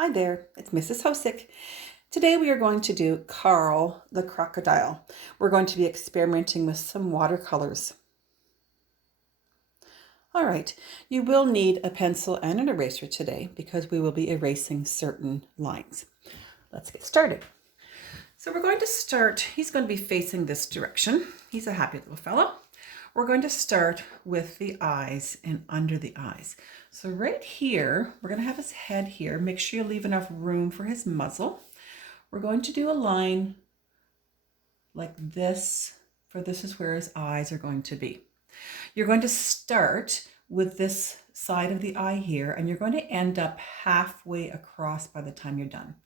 Hi there, it's Mrs. Hosick. Today we are going to do Carl the Crocodile. We're going to be experimenting with some watercolors. All right, you will need a pencil and an eraser today because we will be erasing certain lines. Let's get started. So we're going to start, he's going to be facing this direction. He's a happy little fellow. We're going to start with the eyes and under the eyes. So right here, we're going to have his head here. Make sure you leave enough room for his muzzle. We're going to do a line like this, for this is where his eyes are going to be. You're going to start with this side of the eye here, and you're going to end up halfway across by the time you're done.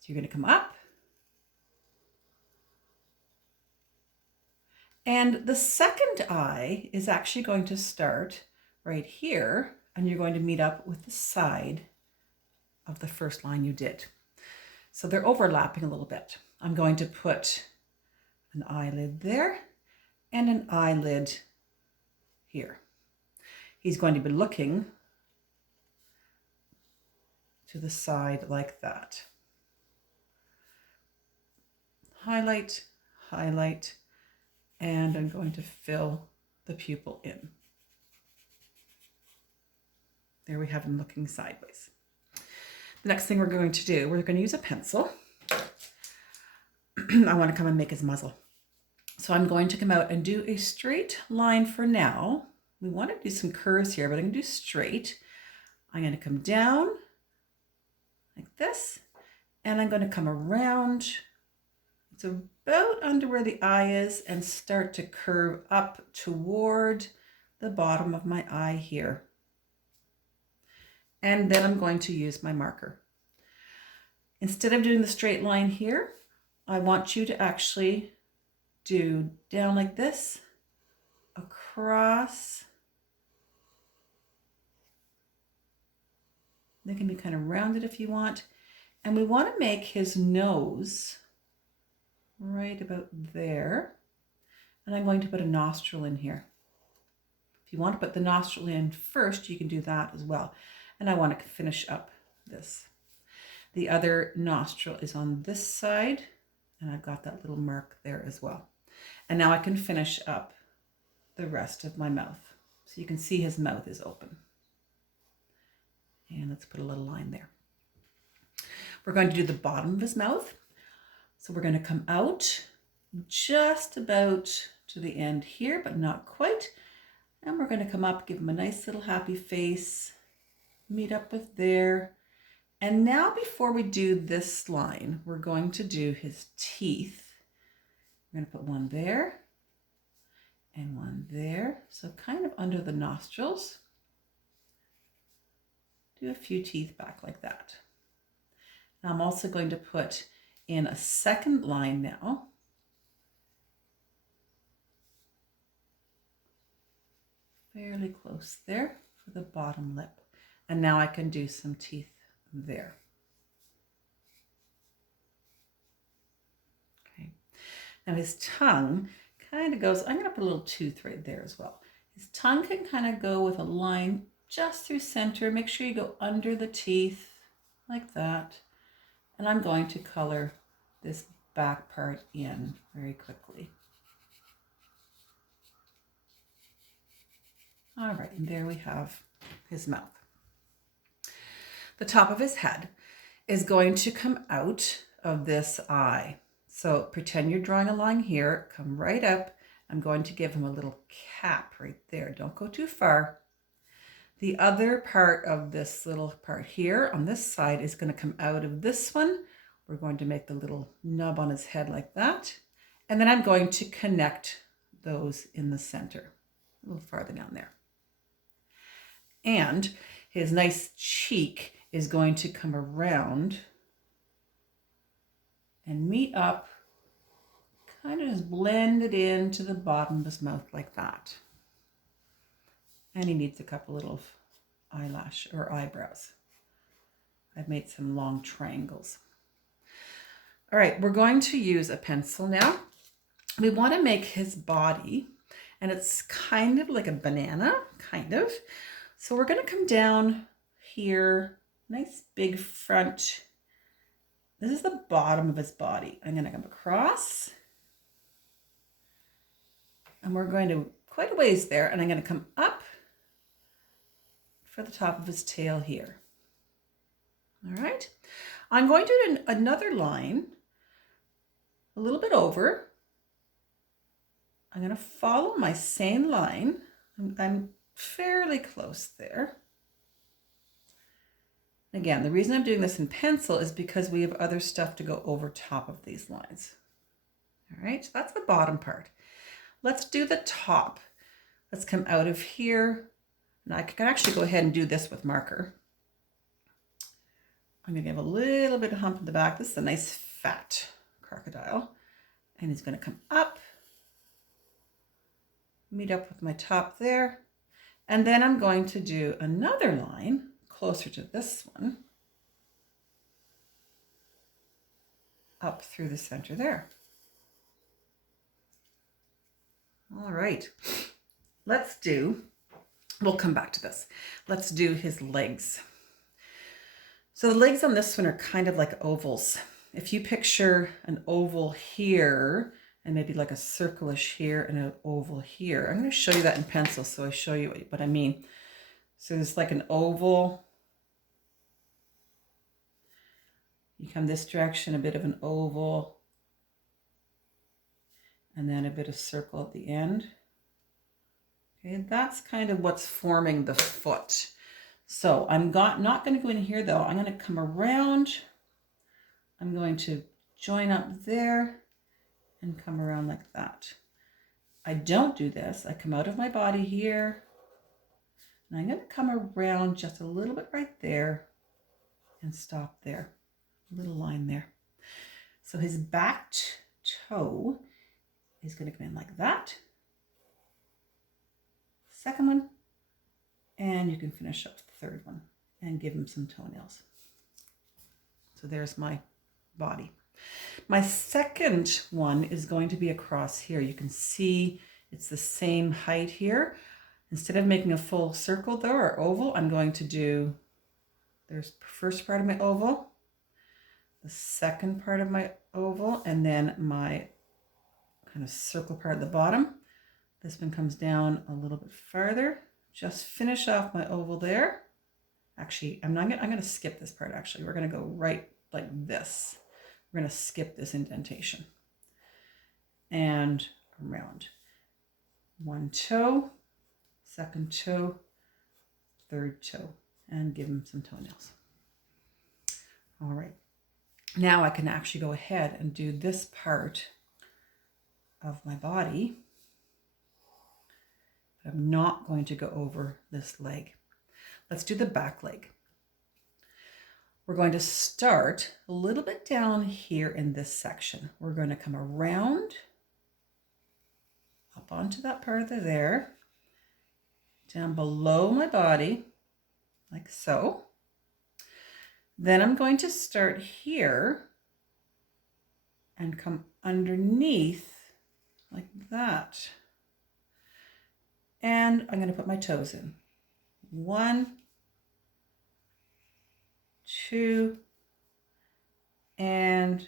So you're going to come up. And the second eye is actually going to start right here, and you're going to meet up with the side of the first line you did. So they're overlapping a little bit. I'm going to put an eyelid there and an eyelid here. He's going to be looking to the side like that. Highlight, highlight, and I'm going to fill the pupil in. There we have him looking sideways. The next thing we're going to do, we're going to use a pencil. I want to come and make his muzzle. So I'm going to come out and do a straight line for now. We want to do some curves here, but I'm going to do straight. I'm going to come down like this, and I'm going to come around. It's about under where the eye is and start to curve up toward the bottom of my eye here. And then I'm going to use my marker. Instead of doing the straight line here, I want you to actually do down like this, across. They can be kind of rounded if you want. And we want to make his nose right about there. And I'm going to put a nostril in here. If you want to put the nostril in first, you can do that as well. And I want to finish up this. The other nostril is on this side, and I've got that little mark there as well. And now I can finish up the rest of my mouth. So you can see his mouth is open. And let's put a little line there. We're going to do the bottom of his mouth. So we're going to come out just about to the end here, but not quite. And we're going to come up, give him a nice little happy face, meet up with there. And now before we do this line, we're going to do his teeth. We're going to put one there and one there. So kind of under the nostrils. Do a few teeth back like that. Now I'm also going to put in a second line now. Fairly close there for the bottom lip. And now I can do some teeth there. Okay. Now his tongue kind of goes, I'm going to put a little tooth right there as well. His tongue can kind of go with a line just through center. Make sure you go under the teeth like that. And I'm going to color this back part in very quickly. All right, and there we have his mouth. The top of his head is going to come out of this eye. So pretend you're drawing a line here, come right up. I'm going to give him a little cap right there. Don't go too far. The other part of this little part here on this side is going to come out of this one. We're going to make the little nub on his head like that. And then I'm going to connect those in the center, a little farther down there. And his nice cheek is going to come around and meet up, kind of just blend it into the bottom of his mouth like that. And he needs a couple little eyelash or eyebrows. I've made some long triangles. All right, we're going to use a pencil now. We want to make his body, and it's kind of like a banana, kind of. So we're going to come down here nice big front. This is the bottom of his body. I'm going to come across. And we're going to quite a ways there. And I'm going to come up for the top of his tail here. All right. I'm going to do another line a little bit over. I'm going to follow my same line. I'm fairly close there. Again, the reason I'm doing this in pencil is because we have other stuff to go over top of these lines. All right, so that's the bottom part. Let's do the top. Let's come out of here. And I can actually go ahead and do this with marker. I'm going to give a little bit of hump in the back. This is a nice fat crocodile. And he's going to come up, meet up with my top there. And then I'm going to do another line closer to this one, up through the center there. All right, we'll come back to this. Let's do his legs. So the legs on this one are kind of like ovals. If you picture an oval here, and maybe like a circle-ish here and an oval here. I'm going to show you that in pencil so I show you what I mean. So it's like an oval. You come this direction, a bit of an oval, and then a bit of circle at the end. Okay, that's kind of what's forming the foot. So I'm not going to go in here though. I'm going to come around. I'm going to join up there and come around like that. I don't do this. I come out of my body here, and I'm going to come around just a little bit right there and stop there. A little line there. So his back toe is going to come in like that. Second one, and you can finish up the third one and give him some toenails. So there's my body. My second one is going to be across here. You can see it's the same height here. Instead of making a full circle though, or oval, I'm going to do, there's the first part of my oval, the second part of my oval, and then my kind of circle part at the bottom. This one comes down a little bit farther. Just finish off my oval there. Actually, I'm going to skip this part actually. We're going to go right like this. We're going to skip this indentation and around. One toe, second toe, third toe, and give him some toenails. All right. Now I can actually go ahead and do this part of my body. But I'm not going to go over this leg. Let's do the back leg. We're going to start a little bit down here in this section. We're going to come around up onto that part of there, down below my body, like so. Then I'm going to start here and come underneath like that. And I'm going to put my toes in. 1, 2, and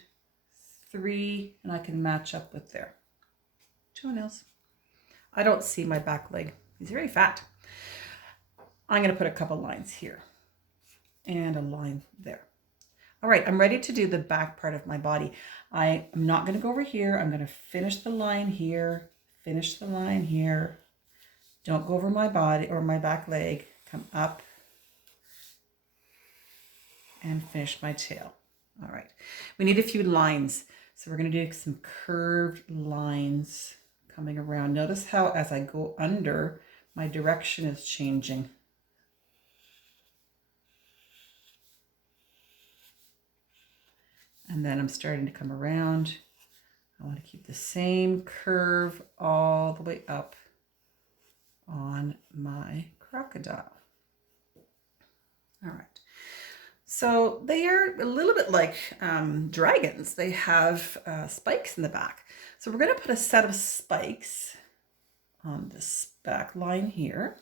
3, and I can match up with there. Toenails. I don't see my back leg. He's very fat. I'm going to put a couple lines here and a line there. All right, I'm ready to do the back part of my body. I am not going to go over here. I'm going to finish the line here, finish the line here. Don't go over my body or my back leg. Come up and finish my tail. All right, we need a few lines. So we're going to do some curved lines coming around. Notice how as I go under, my direction is changing. And then I'm starting to come around. I want to keep the same curve all the way up on my crocodile. All right. So they are a little bit like dragons. They have spikes in the back. So we're going to put a set of spikes on this back line here.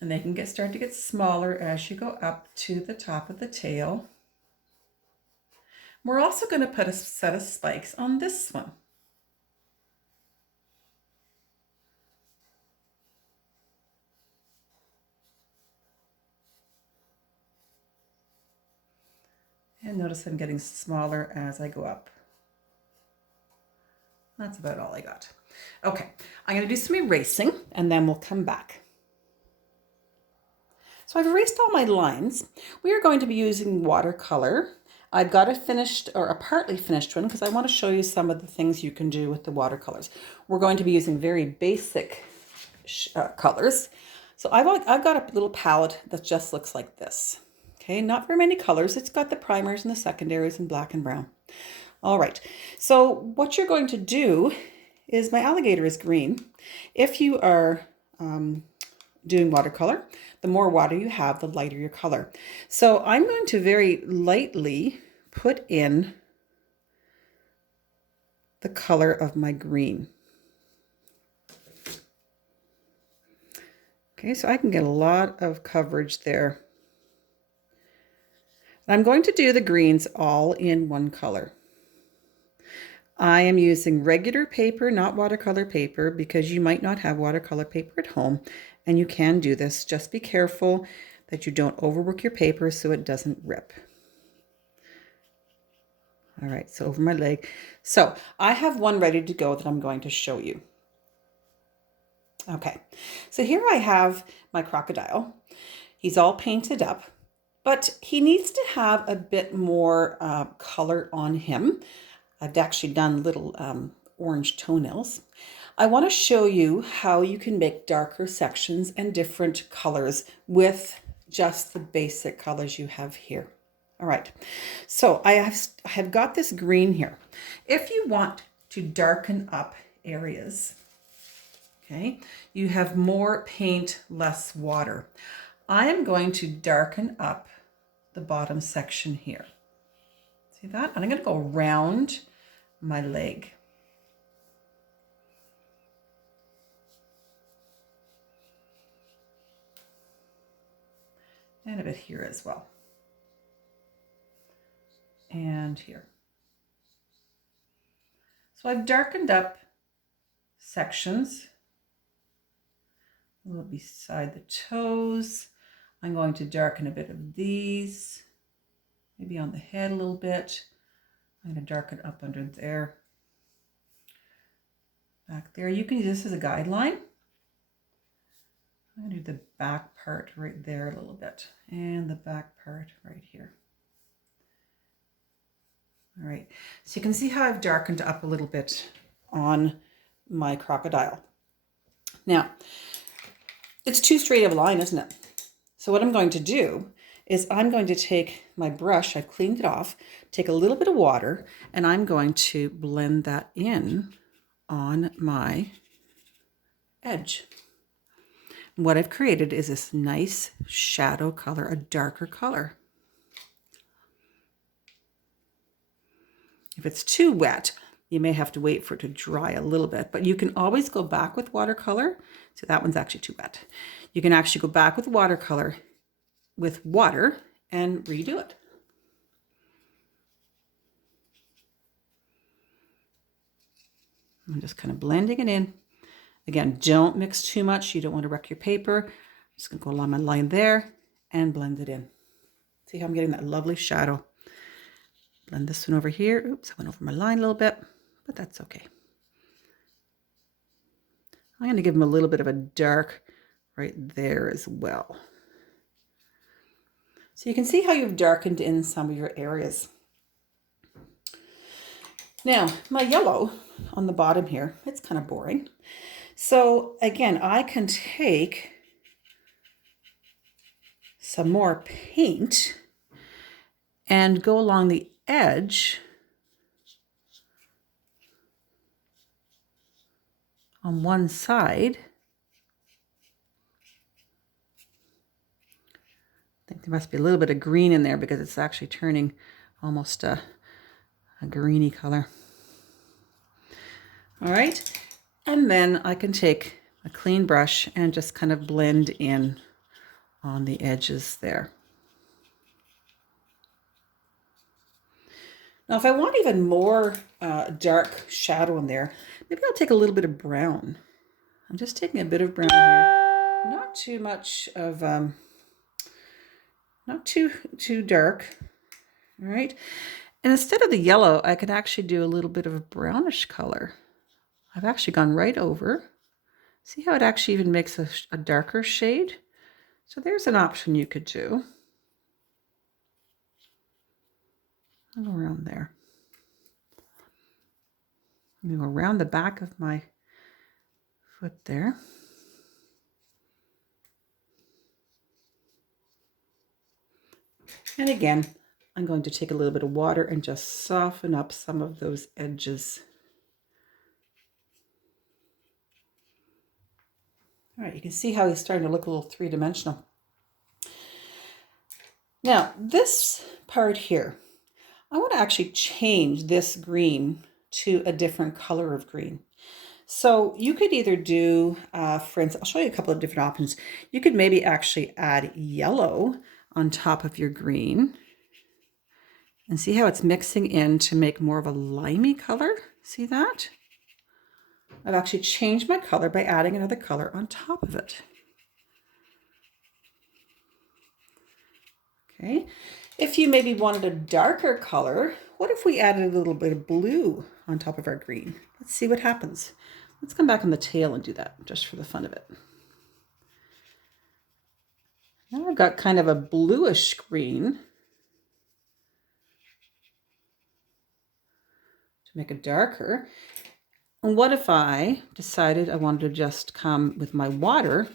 And they can start to get smaller as you go up to the top of the tail. We're also going to put a set of spikes on this one. And notice I'm getting smaller as I go up. That's about all I got. Okay, I'm going to do some erasing and then we'll come back. So I've erased all my lines. We are going to be using watercolor. I've got a finished or a partly finished one because I want to show you some of the things you can do with the watercolors. We're going to be using very basic colors. So I've got a little palette that just looks like this. Okay, not very many colors. It's got the primers and the secondaries in black and brown. All right, so what you're going to do is, my alligator is green. If you are doing watercolor, the more water you have, the lighter your color. So I'm going to very lightly put in the color of my green. Okay, so I can get a lot of coverage there. I'm going to do the greens all in one color. I am using regular paper, not watercolor paper, because you might not have watercolor paper at home, and you can do this. Just be careful that you don't overwork your paper so it doesn't rip. All right, so over my leg. So I have one ready to go that I'm going to show you. Okay, so here I have my crocodile. He's all painted up, but he needs to have a bit more color on him. I've actually done little orange toenails. I want to show you how you can make darker sections and different colors with just the basic colors you have here. All right, so I have got this green here. If you want to darken up areas, okay, you have more paint, less water. I am going to darken up the bottom section here. See that? And I'm going to go around my leg. And a bit here as well. And here. So I've darkened up sections. A little beside the toes. I'm going to darken a bit of these. Maybe on the head a little bit. I'm going to darken up under there. Back there. You can use this as a guideline. I'm going to do the back part right there a little bit. And the back part right here. All right. So you can see how I've darkened up a little bit on my crocodile. Now, it's too straight of a line, isn't it? So what I'm going to do is I'm going to take my brush, I've cleaned it off, take a little bit of water, and I'm going to blend that in on my edge. And what I've created is this nice shadow color, a darker color. If it's too wet, you may have to wait for it to dry a little bit, but you can always go back with watercolor. So that one's actually too wet. You can actually go back with watercolor with water and redo it. I'm just kind of blending it in. Again, don't mix too much. You don't want to wreck your paper. I'm just going to go along my line there and blend it in. See how I'm getting that lovely shadow. Blend this one over here. Oops, I went over my line a little bit, but that's okay. I'm going to give him a little bit of a dark right there as well. So you can see how you've darkened in some of your areas. Now, my yellow on the bottom here, it's kind of boring. So again, I can take some more paint and go along the edge on one side. I think there must be a little bit of green in there because it's actually turning almost a greeny color. All right, and then I can take a clean brush and just kind of blend in on the edges there. Now, if I want even more dark shadow in there, maybe I'll take a little bit of brown. I'm just taking a bit of brown here. Not too much of, not too dark. All right. And instead of the yellow, I could actually do a little bit of a brownish color. I've actually gone right over. See how it actually even makes a darker shade? So there's an option you could do. I'll go around there. I'm going to go around the back of my foot there. And again, I'm going to take a little bit of water and just soften up some of those edges. All right, you can see how he's starting to look a little three-dimensional. Now, this part here, I want to actually change this green to a different color of green. So you could either do, for instance, I'll show you a couple of different options. You could maybe actually add yellow on top of your green. And see how it's mixing in to make more of a limey color? See that? I've actually changed my color by adding another color on top of it. Okay, if you maybe wanted a darker color, what if we added a little bit of blue on top of our green? Let's see what happens. Let's come back on the tail and do that just for the fun of it. Now I've got kind of a bluish green to make it darker. And what if I decided I wanted to just come with my water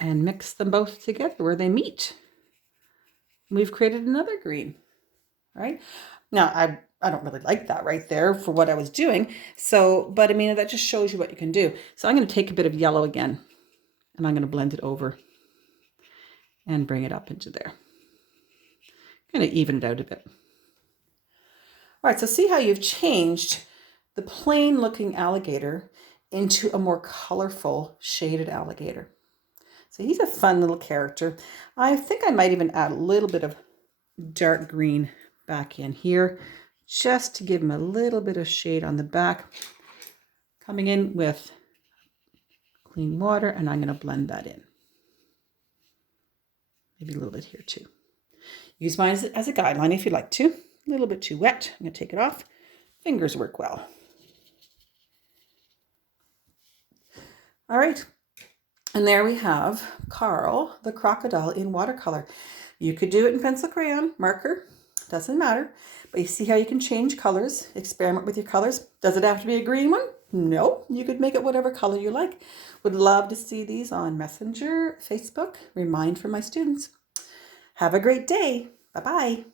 and mix them both together where they meet? We've created another green, right? Now, I don't really like that right there for what I was doing. So, but I mean, that just shows you what you can do. So I'm going to take a bit of yellow again, and I'm going to blend it over and bring it up into there. Kind of even it out a bit. All right, so see how you've changed the plain looking alligator into a more colorful shaded alligator. So he's a fun little character. I think I might even add a little bit of dark green back in here just to give him a little bit of shade on the back. Coming in with clean water, and I'm going to blend that in. Maybe a little bit here too. Use mine as a guideline if you'd like to. A little bit too wet. I'm going to take it off. Fingers work well. All right. And there we have Carl the crocodile in watercolor. You could do it in pencil, crayon, marker, doesn't matter. But you see how you can change colors, experiment with your colors. Does it have to be a green one? No, you could make it whatever color you like. Would love to see these on Messenger, Facebook. Remind for my students. Have a great day. Bye-bye.